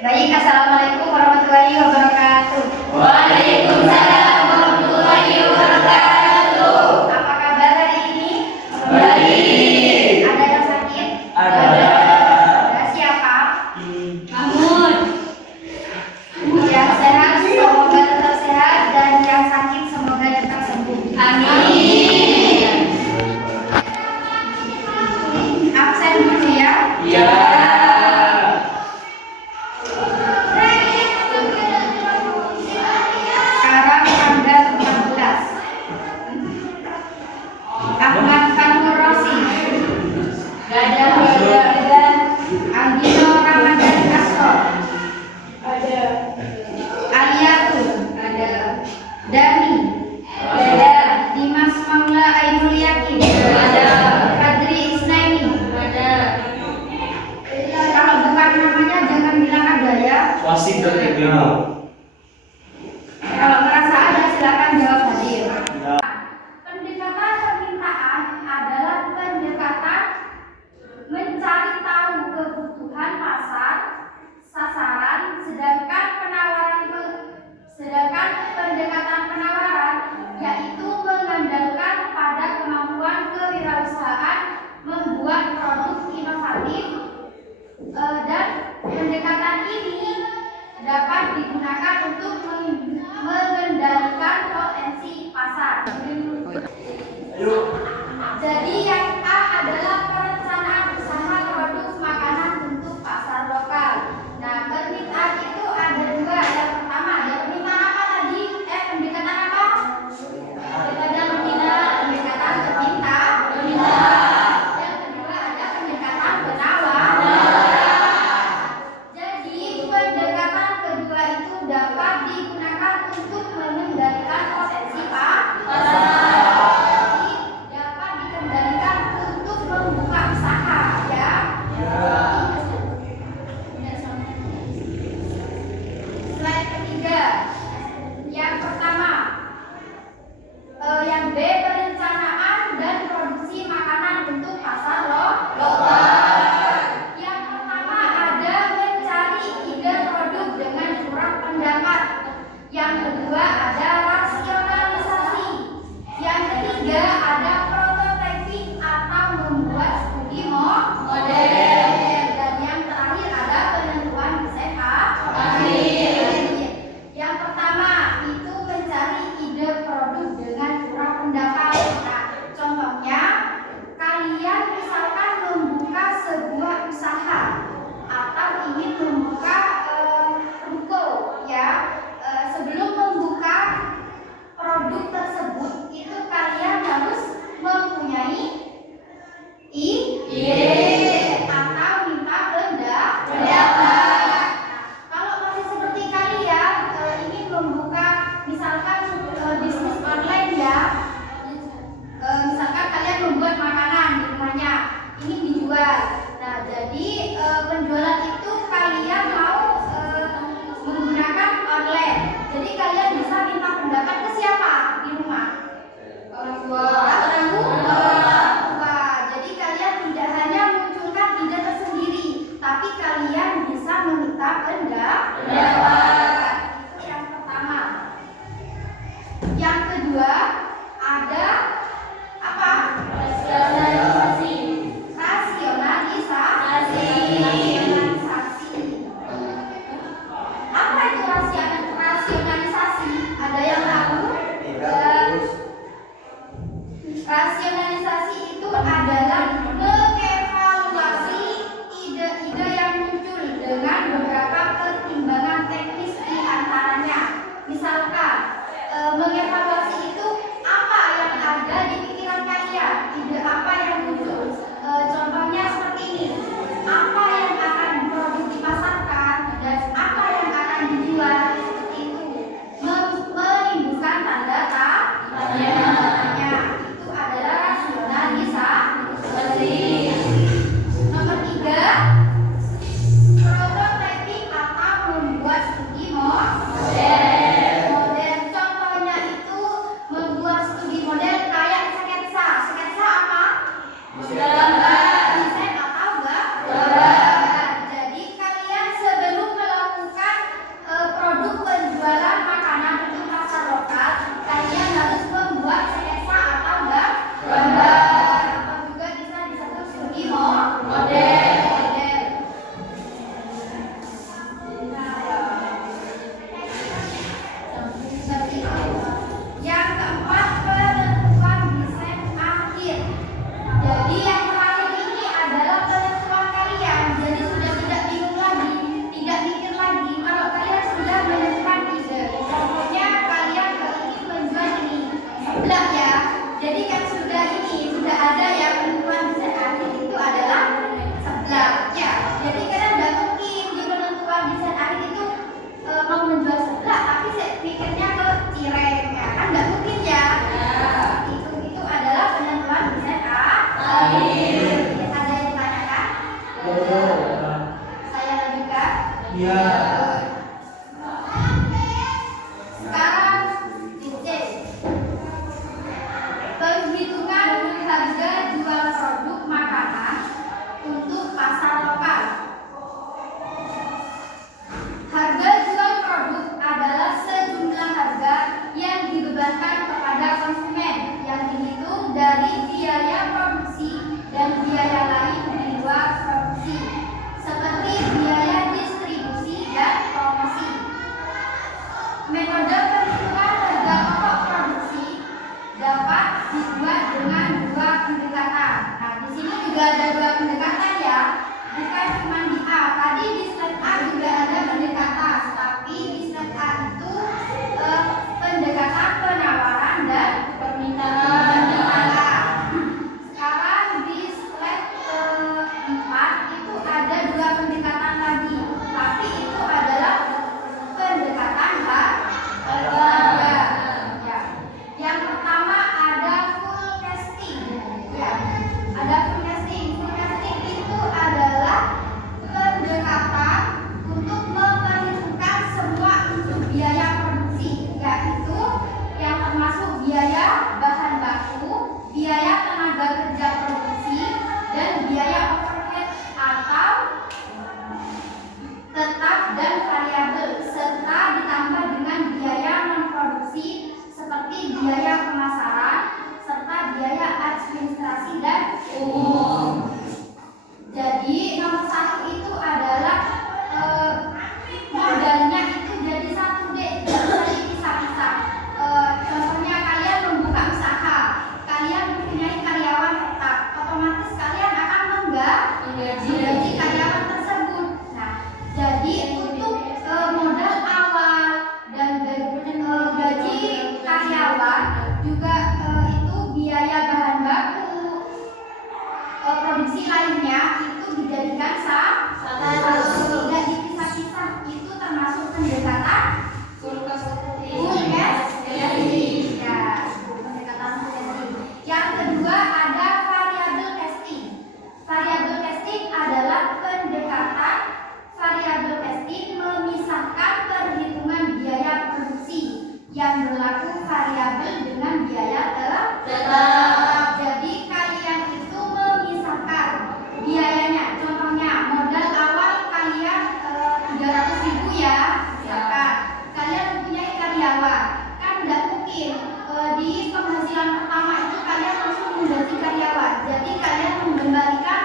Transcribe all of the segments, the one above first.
Baik, assalamualaikum warahmatullahi wabarakatuh. Waalaikumsalam warahmatullahi wabarakatuh. Apa kabar hari ini? Baik. Ada yang sakit? Ada. Ada siapa? Mahmud. Yang sehat semoga tetap sehat dan yang sakit semoga tetap sembuh. Amin. Absen dulu ya. Iya. Sekarang tanggal 14. Ahmad Fanur Rosi. Ada. Aldino Ramadan Astor. Ada. Aliatul. Ada. Dani. Ada. Dimas Maula Ainul Yakin. Ada. Fadri Isnaini. Ada. Kalau bukan namanya jangan bilang ada ya. Wasit.id. Kalau merasa ada silakan jawab hadir. Ya. Pendekatan permintaan adalah pendekatan mencari tahu kebutuhan pasar, sasaran, sedangkan pendekatan penawaran yaitu mengandalkan pada kemampuan kewirausahaan membuat produk inovatif dan pendekatan ini dapat digunakan untuk mengendalikan potensi pasar. Jadi yang A adalah perencanaan usaha produk makanan untuk pasar lokal. Nah, permintaan itu ada dua. Yang pertama ada permintaan apa tadi? Pendekatan apa? Pendekatan peminta. Yang kedua ada pendekatan penawar. Jadi pendekatan kedua itu dapat digunakan Iya. Sekarang C. Perhitungan harga jual produk makanan untuk pasar lokal. Harga jual produk adalah sejumlah harga yang dibebankan kepada konsumen yang dihitung dari biaya produksi dan biaya lain di luar produksi, seperti biaya distribusi dan promosi. Metode perhitungan harga pokok produksi dapat dibuat dengan dua pendekatan. Nah, di sini juga ada dua pendekatan ya, bukan cuma di A. Tadi di slide A juga ada pendekatan, tapi di slide A itu pendekatan penawaran dan permintaan. Sekarang di slide keempat itu ada dua pendekatan lagi, tapi itu adalah pendekatan harga. Ya. Yang pertama ada full casting. Ya. Ada full casting. Full casting itu adalah pendekatan untuk memperhitungkan semua unsur biaya produksi, yaitu yang termasuk biaya bahan baku, biaya tenaga kerja produksi, dan biaya overhead atau tetap dan variabel, serta ditambah dengan biaya non produksi seperti biaya pemasaran serta biaya administrasi dan umum. Jadi nomor satu itu adalah modalnya itu jadi 1D, tidak bisa dipisah-pisah. Contohnya kalian membuka usaha, kalian mempunyai karyawan tetap, otomatis kalian akan menggaji karyawan tersebut. Nah, jadi untuk modal awal dan gaji karyawan juga itu biaya bahan baku, produksi lainnya itu dijadikan satu, tidak dipisah-pisah. Itu termasuk pendekatan full casting. Ya, pendekatan full casting. Yang kedua ada variable casting. Variable casting adalah pendekatan variable casting memisahkan perhitungan biaya produksi yang berlaku variabel dengan biaya tetap. Jadi kalian itu memisahkan biayanya. Contohnya modal awal kalian 300.000 ya, misalkan. Kalian mempunyai karyawan, kan tidak mungkin di penghasilan pertama itu kalian langsung menggaji karyawan. Jadi kalian mengembalikan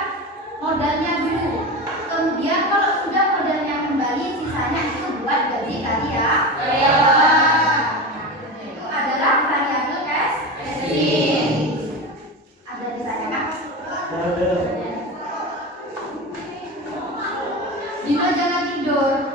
modalnya dulu. Kemudian kalau sudah modalnya kembali, sisanya itu buat gaji karyawan. Itu adalah variabel casting. Ada ditanyakan? Dino jangan tidur.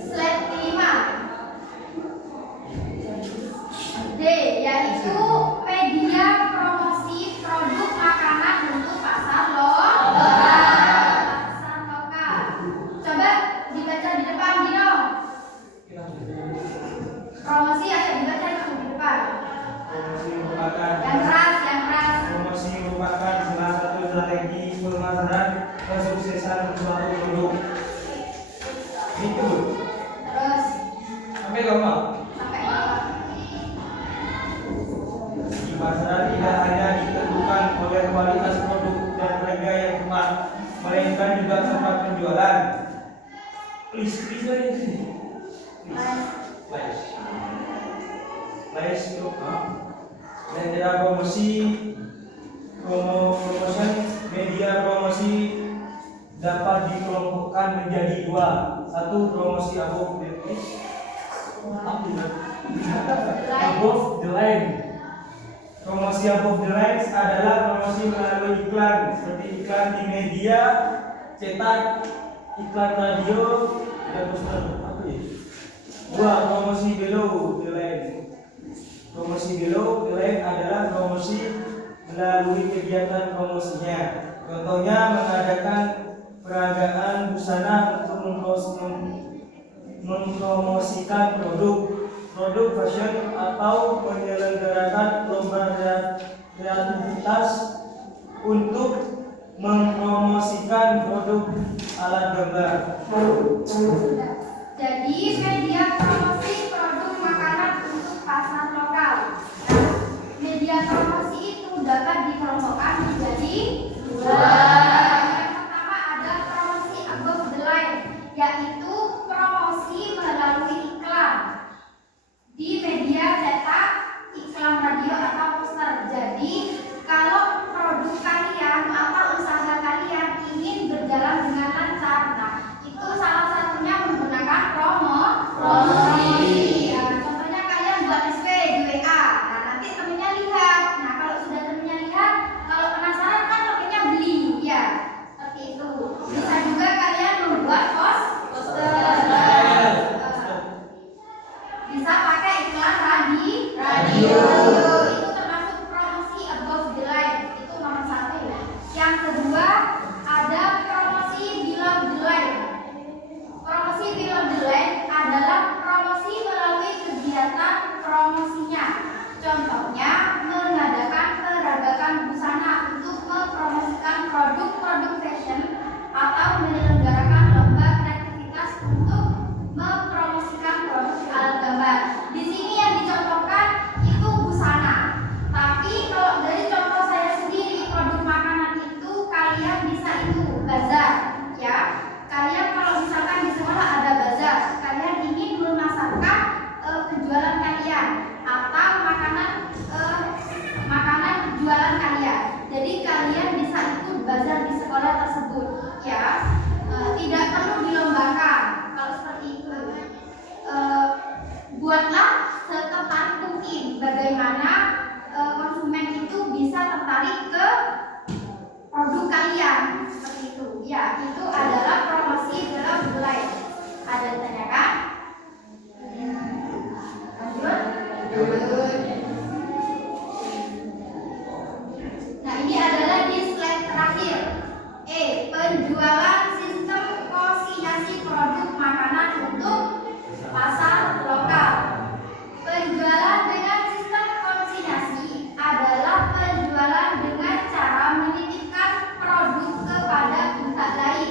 Slide 5. D, yaitu media promosi produk makanan untuk pasar lokal. Coba dibaca di depan, Dino. Promosi aja dibaca di depan. Yang keras. Promosi merupakan salah satu strategi pemasaran kesuksesan suatu produk. Itu. Terus Sampai gampang. sampai bawah. Di pasaran tidak hanya ditentukan oleh kualitas produk dan harga yang tepat, melainkan juga tempat penjualan. Please dari sini. Please itu. Dan cara promotion media promosi dapat dikelompokkan menjadi dua. Satu, promosi above the line. Promosi above the line adalah promosi melalui iklan, seperti iklan di media cetak, iklan radio, dan poster. Dua, promosi below the line. Promosi below the line adalah promosi melalui kegiatan promosinya. Contohnya mengadakan peragaan busana untuk mempromosikan produk fashion atau menyelenggarakan lomba kreativitas untuk mempromosikan produk alat gambar. Jadi media promosi produk makanan untuk pasar lokal. Nah, media promosi itu dapat dikelompokkan menjadi dua. Yang pertama ada promosi above the line, yaitu promosi melalui iklan di media cetak, iklan radio atau poster. Jadi kalau produk kalian atau usaha kalian ingin berjalan dengan lancar, nah itu salah satunya menggunakan promosi. Ya, contohnya kalian buat SP di WA. Nah, nanti temennya lihat. Nah, kalau sudah temennya lihat, kalau penasaran kan temennya beli, ya. Seperti itu. Bisa juga kalian membuat poster. Bisa pakai iklan radio. Itu termasuk promosi above the line. Itu nomor 1. Yang kedua ada promosi below the line. Promosi below the line adalah promosi melalui kegiatan promosinya. Contohnya mengadakan peragakan busana untuk mempromosikan produk-produk fashion atau menyelenggarakan lomba kreativitas untuk mempromosikan produk alat gambar. Di sini yang dicontohkan itu busana. Tapi kalau dari contoh saya sendiri produk makanan itu kalian bisa itu bazar, ya. Kalian kalau misalkan di sekolah ada bazar, kalian ingin memasarkan penjualan kalian atau makanan jualan kalian. Jadi kalian bisa ikut bazar di sekolah tersebut, ya. Tidak perlu dilombakan. Kalau seperti itu, buatlah setertarik mungkin bagaimana konsumen itu bisa tertarik ke produk kalian. Seperti itu, ya. Itu adalah promosi below the line. Ada yang ditanyakan? Lanjut. Nah, ini adalah di slide terakhir. Penjualan sistem konsinyasi produk makanan untuk pasar lokal. Penjualan dengan sistem konsinyasi adalah penjualan dengan cara menitipkan produk kepada pihak lain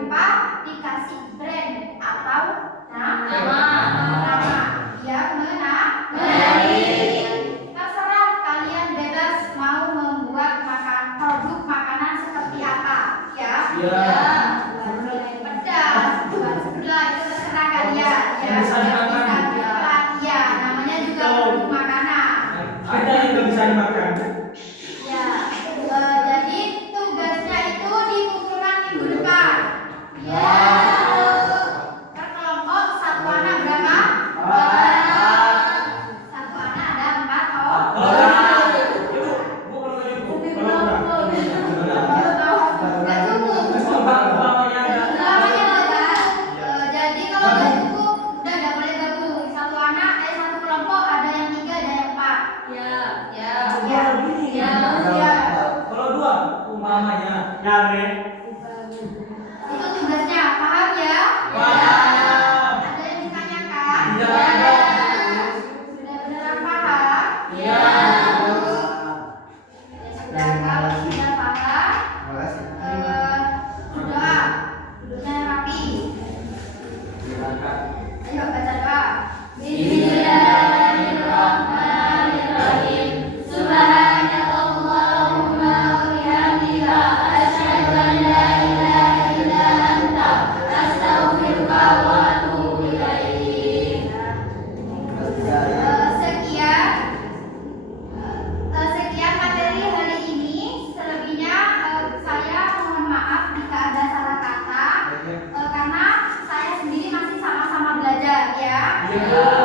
lupa dikasih brand atau Nama. nama yang menarik. Terserah kalian bebas mau membuat produk makanan seperti apa, ya. Ya. Pedas, buat sebelah itu terserah kalian, ya. Yang bisa dimakan. Ya, namanya juga produk makanan. Ada yang nggak bisa dimakan. Ya, jadi tugasnya itu dikumpulkan minggu depan. Ya. Per kelompok satu anak berapa? Satu anak ada 4 orang. Nggak cukup. Umpamanya ada. Selamanya ada. Jadi kalau nggak cukup, udah nggak boleh gabung. Satu kelompok ada yang 3, ada yang 4. Ya. Ya. Ya. Ya. Ya. Kalau dua, umpamanya. Itu tugasnya, paham ya? Paham. Ada yang ditanyakan? Tidak ada. Sudah beneran paham? Ya. Ya sudah, kalau sudah paham, doa. Duduknya yang rapi. Ayo baca doa. Bismillahirrahmanirrahim. Subhanakallahumma wa bihamdika asyhadu an la ilaha illa anta astaghfiruka wa atubu ilaik. Sekian materi hari ini. Selebihnya saya mohon maaf jika ada salah kata, karena saya sendiri masih sama-sama belajar, ya. Ya.